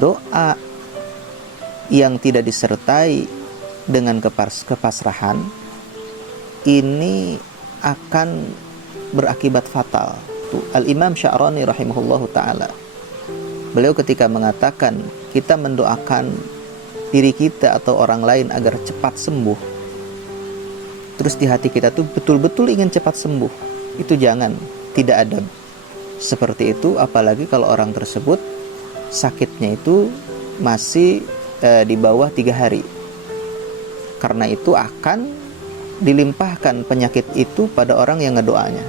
doa yang tidak disertai dengan kepasrahan ini akan berakibat fatal. Al-Imam Sya'rani rahimahullahu ta'ala, beliau ketika mengatakan kita mendoakan diri kita atau orang lain agar cepat sembuh, terus di hati kita tuh betul-betul ingin cepat sembuh, itu jangan, tidak adab seperti itu. Apalagi kalau orang tersebut sakitnya itu masih di bawah 3 hari, karena itu akan dilimpahkan penyakit itu pada orang yang ngedoanya.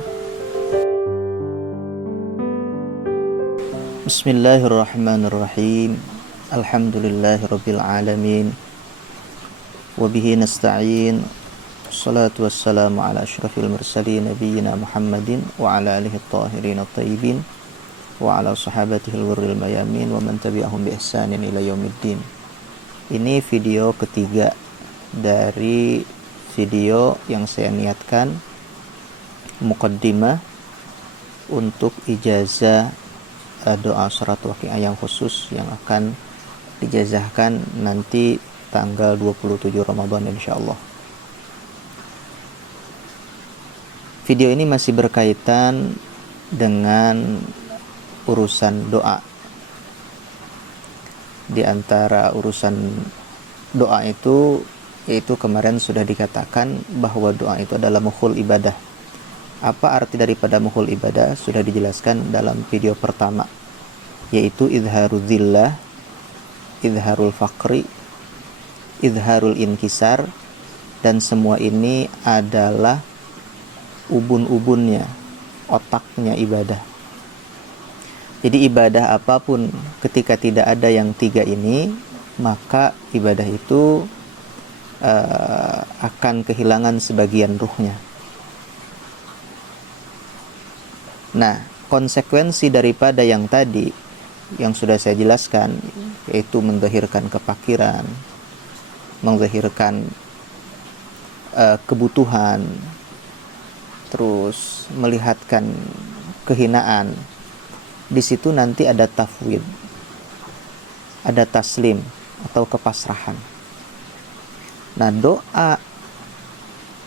Bismillahirrahmanirrahim. Alhamdulillahirabbil alamin. Wa bihi nasta'in. Wassalatu wassalamu ala asyrafil mursalin nabiyyina Muhammadin wa ala alihi at-tahirin at-tayyibin wa ala sahabatihi al-ghurril mayamin wa man tabi'ahum bi ihsanin ila yaumiddin. Ini video ketiga dari video yang saya niatkan muqaddimah untuk ijazah doa surat waqiah yang khusus yang akan dijazahkan nanti tanggal 27 Ramadan insyaallah. Video ini masih berkaitan dengan urusan doa. Di antara urusan doa itu, yaitu kemarin sudah dikatakan bahwa doa itu adalah mukhul ibadah. Apa arti daripada mukhul ibadah sudah dijelaskan dalam video pertama, yaitu izharul zillah, izharul faqri, izharul inkisar, dan semua ini adalah ubun-ubunnya, otaknya ibadah. Jadi ibadah apapun ketika tidak ada yang tiga ini, maka ibadah itu akan kehilangan sebagian ruhnya. Nah, konsekuensi daripada yang tadi yang sudah saya jelaskan, yaitu menzahirkan kefakiran, menzahirkan kebutuhan, terus melihatkan kehinaan, di situ nanti ada tafwid, ada taslim atau kepasrahan. Nah, doa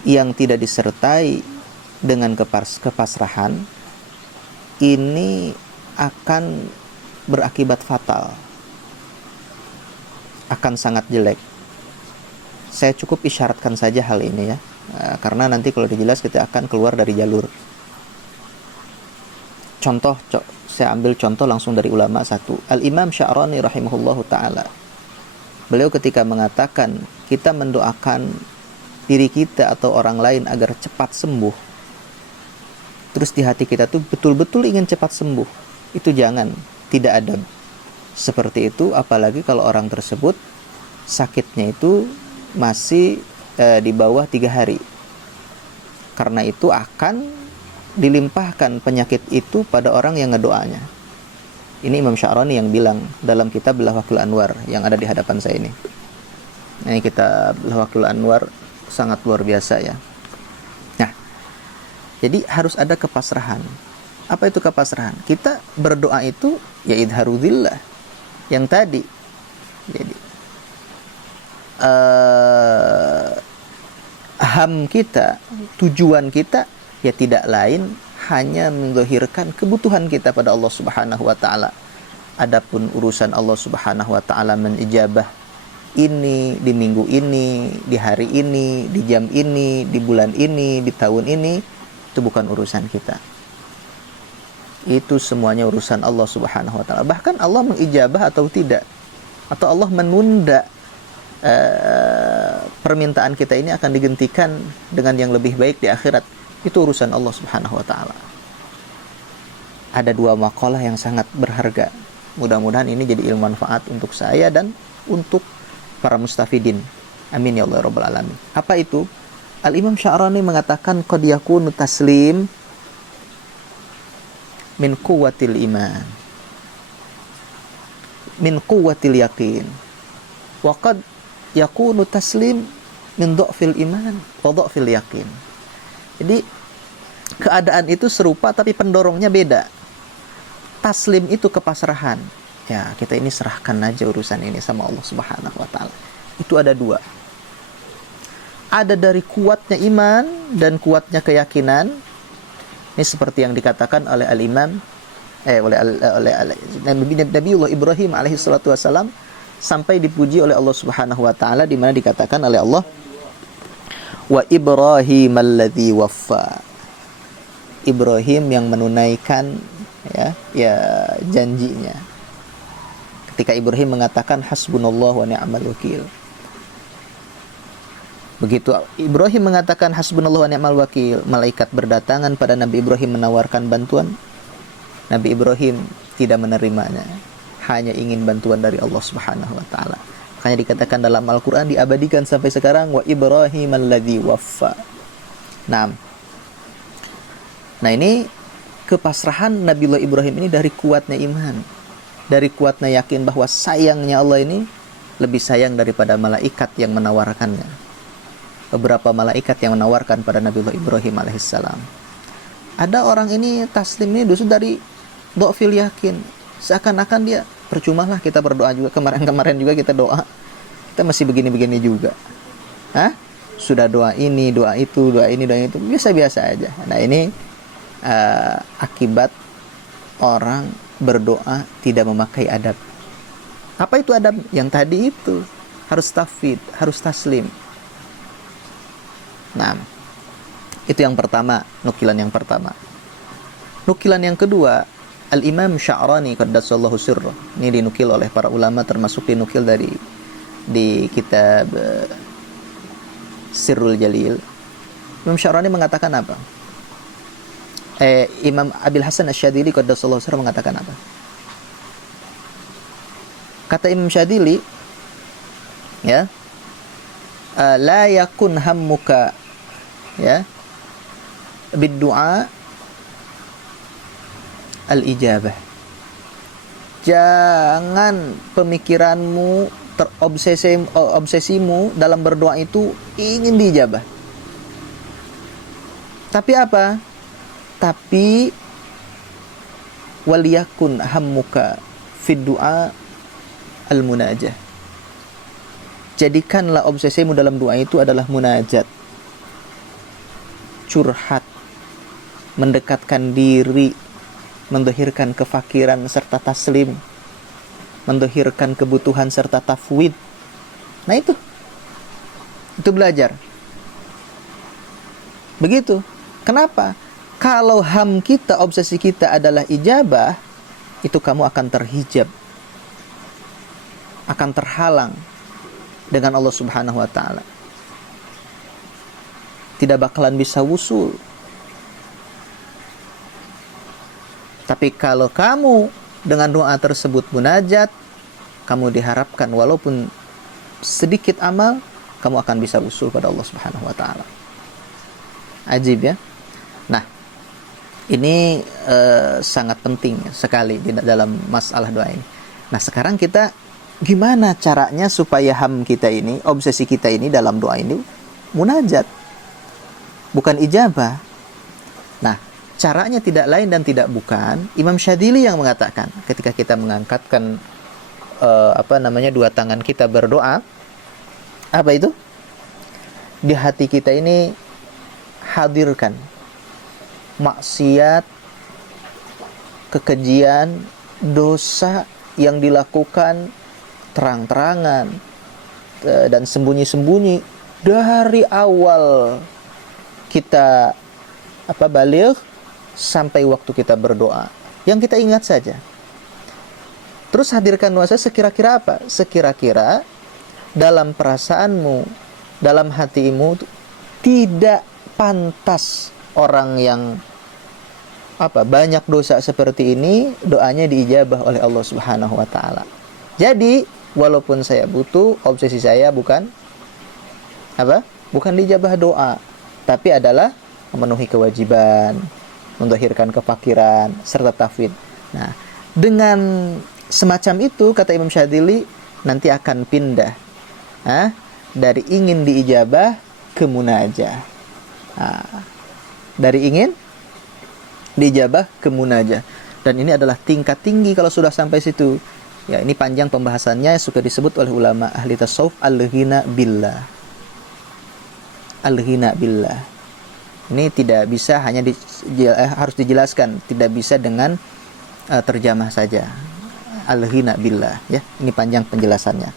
yang tidak disertai dengan kepasrahan ini akan berakibat fatal, akan sangat jelek. Saya cukup isyaratkan saja hal ini ya, karena nanti kalau dijelas kita akan keluar dari jalur. Contoh, saya ambil contoh langsung dari ulama satu, Al-Imam Sya'rani rahimahullahu ta'ala. Beliau ketika mengatakan kita mendoakan diri kita atau orang lain agar cepat sembuh, terus di hati kita tuh betul-betul ingin cepat sembuh, itu jangan, tidak adab seperti itu. Apalagi kalau orang tersebut sakitnya itu masih di bawah 3 hari, karena itu akan dilimpahkan penyakit itu pada orang yang ngedoanya. Ini Imam Sya'rani yang bilang dalam kitab Lawhaqul Anwar yang ada di hadapan saya ini. Ini kitab Lawhaqul Anwar sangat luar biasa ya. Nah, jadi harus ada kepasrahan. Apa itu kepasrahan? Kita berdoa itu ya idharudillah yang tadi. Jadi ham kita, tujuan kita ya tidak lain hanya menzahirkan kebutuhan kita pada Allah Subhanahu wa taala. Adapun urusan Allah Subhanahu wa taala menijabah ini di minggu ini, di hari ini, di jam ini, di bulan ini, di tahun ini, itu bukan urusan kita. Itu semuanya urusan Allah Subhanahu wa taala. Bahkan Allah mengijabah atau tidak, atau Allah menunda permintaan kita ini akan digantikan dengan yang lebih baik di akhirat, itu urusan Allah Subhanahu wa taala. Ada 2 maqalah yang sangat berharga. Mudah-mudahan ini jadi ilmu manfaat untuk saya dan untuk para mustafidin. Amin ya Allah rabbal alamin. Apa itu? Al-Imam Sya'rani mengatakan qad yakunu taslim min quwwatil iman, min quwwatil yaqin, wa qad yakunu taslim min dha'fil iman wa dha'fil yaqin. Jadi keadaan itu serupa tapi pendorongnya beda. Taslim itu kepasrahan, Ya, kita ini serahkan aja urusan ini sama Allah Subhanahu wa taala. Itu ada dua. Ada dari kuatnya iman dan kuatnya keyakinan. Ini seperti yang dikatakan oleh al-Imam oleh Nabiullah Ibrahim alaihi salatu wasalam, sampai dipuji oleh Allah Subhanahu wa taala di mana dikatakan oleh Allah, wa Ibrahim alladzi waffa. Ibrahim yang menunaikan janjinya. Ketika Ibrahim mengatakan hasbunallah wa ni'mal wakil. Begitu Ibrahim mengatakan hasbunallah wa ni'mal wakil, malaikat berdatangan pada Nabi Ibrahim menawarkan bantuan. Nabi Ibrahim tidak menerimanya, hanya ingin bantuan dari Allah Subhanahu wa taala. Makanya dikatakan dalam Al-Qur'an, diabadikan sampai sekarang, wa Ibrahim alladzi waffa. Nah, ini kepasrahan Nabiullah Ibrahim ini dari kuatnya iman, dari kuatnya yakin bahwa sayangnya Allah ini lebih sayang daripada malaikat yang menawarkannya. Beberapa malaikat yang menawarkan pada Nabiullah Ibrahim alaihissalam. Ada orang ini taslim ini justru dari dhafil yakin. Seakan-akan dia, percumalah kita berdoa juga. Kemarin juga kita doa, kita masih begini-begini juga. Sudah doa ini, doa itu, doa ini, doa itu, biasa-biasa aja. Nah, ini akibat orang berdoa tidak memakai adab. Apa itu adab? Yang tadi itu, harus tafwid, harus taslim. Nah, itu yang pertama, nukilan yang pertama. Nukilan yang kedua, Al-Imam Sya'rani qaddasallahu sirrah. Ini dinukil oleh para ulama, termasuk dinukil di kitab Sirrul Jalil. Imam Sya'rani mengatakan apa? Imam Abil Hasan Asy-Syadzili qaddasallahu sirrah mengatakan apa? Kata Imam Syadzili, la yakun hammuka bid-du'a al-ijabah. Jangan pemikiranmu, obsesimu dalam berdoa itu ingin diijabah. Tapi apa? Tapi waliyakun hammuka fid-du'a al-munajah. Jadikanlah obsesimu dalam doa itu adalah munajat, curhat, mendekatkan diri, mendhahirkan kefakiran serta taslim, mendhahirkan kebutuhan serta tafwid. Nah, itu belajar. Begitu. Kenapa? Kalau ham kita, obsesi kita adalah ijabah, itu kamu akan terhijab, akan terhalang dengan Allah Subhanahu wa taala. Tidak bakalan bisa wusul. Tapi kalau kamu dengan doa tersebut munajat, kamu diharapkan walaupun sedikit amal, kamu akan bisa wusul pada Allah Subhanahu wa taala. Ajib ya. Nah, ini sangat penting sekali di dalam masalah doa ini. Nah, sekarang kita gimana caranya supaya ham kita ini, obsesi kita ini dalam doa ini munajat, bukan ijabah. Nah, caranya tidak lain dan tidak bukan Imam Syadzili yang mengatakan, ketika kita mengangkatkan dua tangan kita berdoa, apa itu? Di hati kita ini hadirkan maksiat, kekejian, dosa yang dilakukan terang-terangan dan sembunyi-sembunyi dari awal kita baligh sampai waktu kita berdoa, yang kita ingat saja. Terus hadirkan nuansa sekira-kira apa? Sekira-kira dalam perasaanmu, dalam hatimu tidak pantas orang yang banyak dosa seperti ini doanya diijabah oleh Allah Subhanahu wa taala. Jadi, walaupun saya butuh, obsesi saya bukan diijabah doa, tapi adalah memenuhi kewajiban, mendhahirkan kefakiran serta tafwid. Nah, dengan semacam itu kata Imam Syadzili nanti akan pindah dari ingin diijabah ke munajah. Dari ingin diijabah ke munajah. Dan ini adalah tingkat tinggi kalau sudah sampai situ. Ya, ini panjang pembahasannya, suka disebut oleh ulama ahli tasawuf al-ghina billah. Al-ghina billah. Ini tidak bisa hanya harus dijelaskan, tidak bisa dengan terjemah saja. Al-ghina billah, ya. Ini panjang penjelasannya.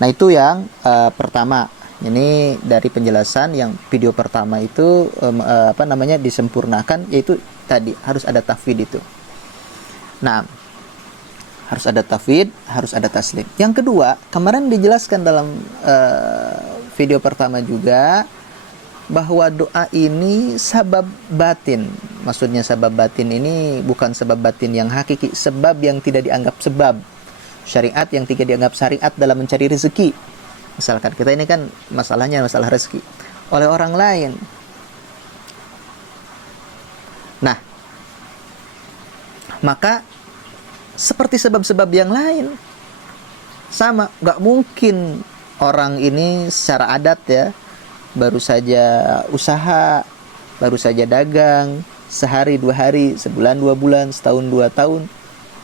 Nah, itu yang pertama. Ini dari penjelasan yang video pertama itu disempurnakan, yaitu tadi harus ada tafwid itu. Nah, harus ada tafwid, harus ada taslim. Yang kedua, kemarin dijelaskan dalam video pertama juga bahwa doa ini sabab batin. Maksudnya sabab batin ini bukan sebab batin yang hakiki, sebab yang tidak dianggap sebab. Syariat yang tidak dianggap syariat dalam mencari rezeki. Misalkan kita ini kan masalahnya masalah rezeki oleh orang lain. Nah, maka seperti sebab-sebab yang lain sama, nggak mungkin orang ini secara adat ya baru saja usaha, baru saja dagang, sehari 2 hari, sebulan 2 bulan, setahun 2 tahun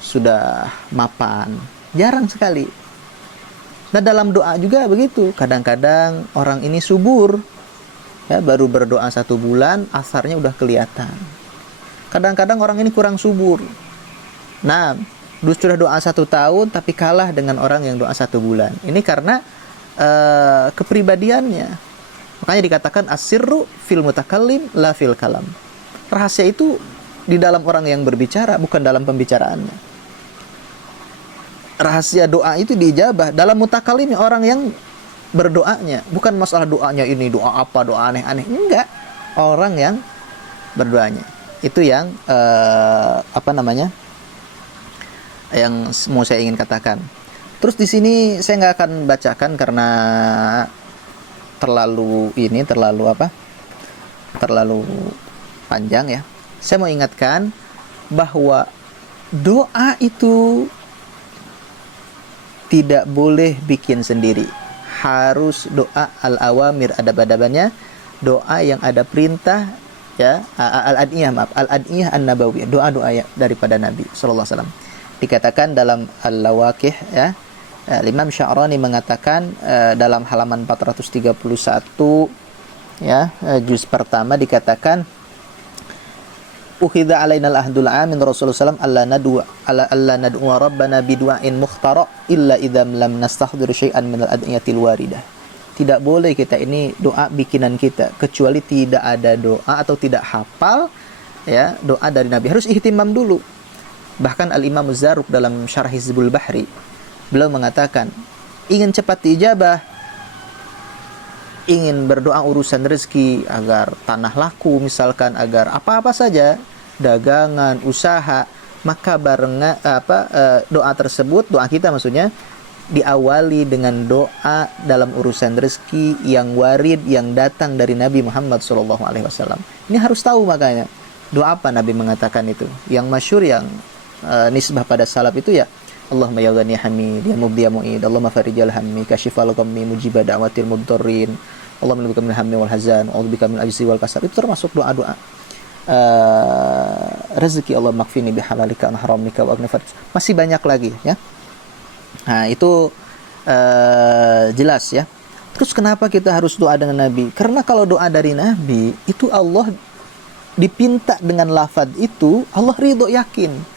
sudah mapan, jarang sekali. Nah, dalam doa juga begitu, kadang-kadang orang ini subur ya, baru berdoa 1 bulan asarnya udah kelihatan. Kadang-kadang orang ini kurang subur, nah sudah doa 1 tahun tapi kalah dengan orang yang doa 1 bulan. Ini karena kepribadiannya. Makanya dikatakan asirru fil mutakallim la fil kalam. Rahasia itu di dalam orang yang berbicara, bukan dalam pembicaraannya. Rahasia doa itu diijabah dalam mutakallim, orang yang berdoanya. Bukan masalah doanya ini doa apa, doa aneh-aneh. Enggak. Orang yang berdoanya. Itu yang yang mau saya ingin katakan. Terus di sini saya nggak akan bacakan karena terlalu panjang ya. Saya mau ingatkan bahwa doa itu tidak boleh bikin sendiri. Harus doa al-awamir, adab-adabannya, doa yang ada perintah ya, al-adiyah an-nabawiyah, doa-doa daripada Nabi sallallahu alaihi wasallam. Dikatakan dalam Al-Lawaqih ya, Imam Sya'rani mengatakan dalam halaman 431 ya, juz pertama dikatakan ukhidha alaina al-ahdul amin Rasulullah sallallahu alla nad'u rabbana bidu'ain mukhtara illa idza lam nastahdir syai'an min al-ad'iyatil waridah. Tidak boleh kita ini doa bikinan kita kecuali tidak ada doa atau tidak hafal ya doa dari Nabi, harus ihtimam dulu. Bahkan Al-Imam Az-Zarruq dalam Syarah Hizbul Bahri, beliau mengatakan, ingin cepat diijabah, ingin berdoa urusan rezeki, agar tanah laku misalkan, agar apa-apa saja, dagangan, usaha, maka doa tersebut, doa kita maksudnya, diawali dengan doa dalam urusan rezeki yang warid, yang datang dari Nabi Muhammad SAW. Ini harus tahu makanya. Doa apa Nabi mengatakan itu? Yang masyhur, yang nisbah pada salaf itu ya, Allahumma ya ghani hamid, ya mubdi ya mu'id, Allahumma farijal hammi, kashifal ghammi, mujibah da'watil muddarrin, Allahumma bika min hammi wal hazan, a'udzubika min ajzi wal kasal. Itu termasuk doa-doa rezeki, Allah makfini bihalalika an haramika wa aghnifat. Masih banyak lagi ya. Nah, itu jelas ya. Terus kenapa kita harus doa dengan Nabi? Karena kalau doa dari Nabi itu Allah dipinta dengan lafaz itu, Allah ridho, yakin.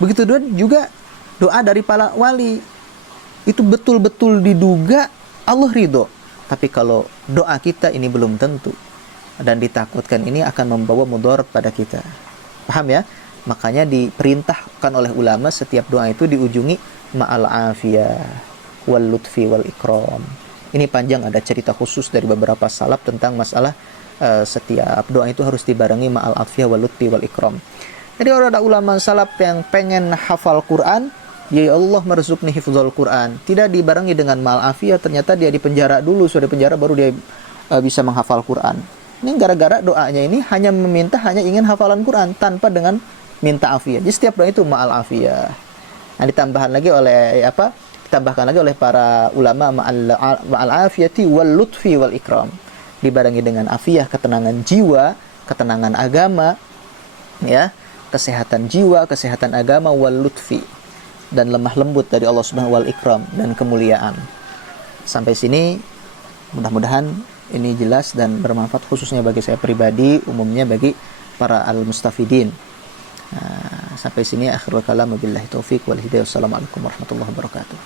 Begitu juga doa dari para wali, itu betul-betul diduga Allah ridho. Tapi kalau doa kita ini belum tentu, dan ditakutkan ini akan membawa mudarat pada kita. Paham ya? Makanya diperintahkan oleh ulama setiap doa itu diujungi ma'al afiyah wal lutfi wal ikram. Ini panjang, ada cerita khusus dari beberapa salaf tentang masalah setiap doa itu harus dibarengi ma'al afiyah wal lutfi wal ikram. Jadi ada ulama salaf yang pengen hafal Quran, ya Allah merzukni hifdzul Quran, tidak dibarengi dengan ma'al afiyah, ternyata dia di penjara dulu, sudah di penjara baru dia bisa menghafal Quran. Ini gara-gara doanya ini hanya ingin hafalan Quran tanpa dengan minta afiyah. Jadi setiap doa itu ma'al afiyah. Nah, ditambahkan lagi oleh para ulama ma'al afiyati wal lutfi wal ikram. Dibarengi dengan afiyah, ketenangan jiwa, ketenangan agama, ya, kesehatan jiwa, kesehatan agama, wal lutfi. dan lemah lembut dari Allah Subhanahu wal ikram dan kemuliaan. Sampai sini mudah-mudahan ini jelas dan bermanfaat, khususnya bagi saya pribadi, umumnya bagi para al-mustafidin. Sampai sini akhirul kalam, wabillahi taufik wal hidayah. Wassalamualaikum warahmatullahi wabarakatuh.